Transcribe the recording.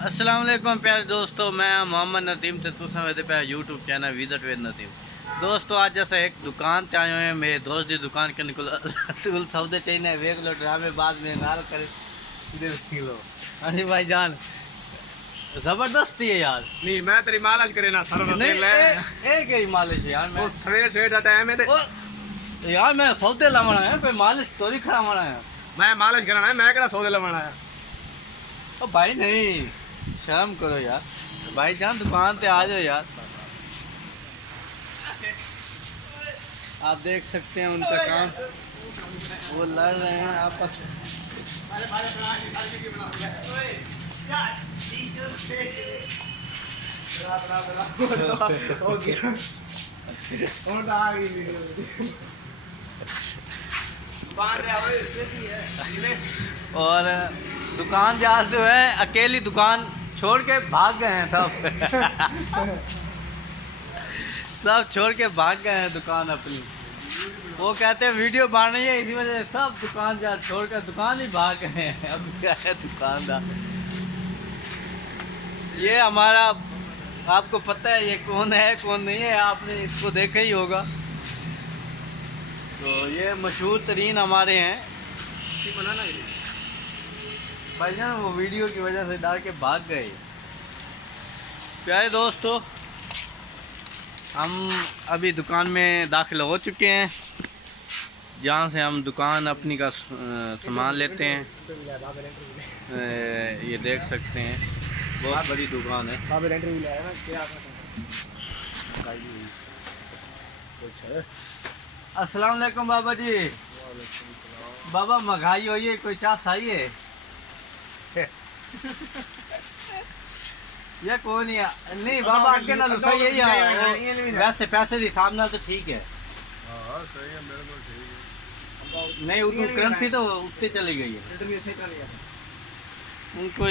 अस्सलाम वालेकुम प्यारे दोस्तों, मैं मोहम्मद नदीम ते तुसां वेदे पे YouTube channel visit with Nadeem. दोस्तों आज जैसे एक दुकान ते आए हुए हैं, मेरे दोस्त की दुकान के निकल तुल सौदे चाहिए वेख लो ड्रामे बाद में नाल करे देख लो। हाँ जी भाई जान, जबरदस्ती है यार। नहीं मैं तेरी मालिश करे ना सर नहीं ए के मालिश है यार। मैं सवेर सवेर का टाइम है तो यार मैं सौदे लावना है, कोई मालिश थोड़ी खरावना है। मैं मालिश करना है, मैं केड़ा सौदे लवाना है। ओ भाई नहीं, शर्म करो यार। भाई जान दुकान पे आ जाओ यार। आप देख सकते हैं उनका काम, वो लड़ रहे हैं आपस में। और दुकान जा जो है अकेली दुकान छोड़ के भाग गए हैं सब सब छोड़ के भाग गए हैं दुकान अपनी। वो कहते हैं वीडियो बन रही है, इसी वजह से सब दुकान जा छोड़ कर दुकान ही भाग गए हैं। अब क्या है दुकानदार, ये हमारा आपको पता है ये कौन है कौन नहीं है, आपने इसको देखा ही होगा। तो ये मशहूर तरीन हमारे हैं भाई जान, वो वीडियो की वजह से डर के भाग गए। प्यारे दोस्तों, हम अभी दुकान में दाखिल हो चुके हैं, जहाँ से हम दुकान अपनी का सामान लेते हैं। ये देख सकते हैं बहुत बड़ी दुकान है। अस्सलाम वालेकुम बाबा जी। बाबा महंगाई हुई है, कोई चाय चाहिए? ये कौन है? नहीं बाबा आगे ना लुका यही है, वैसे पैसे के हिसाब ना तो ठीक है। नहीं उनको करेंसी तो उत्ते चली गई है उनको।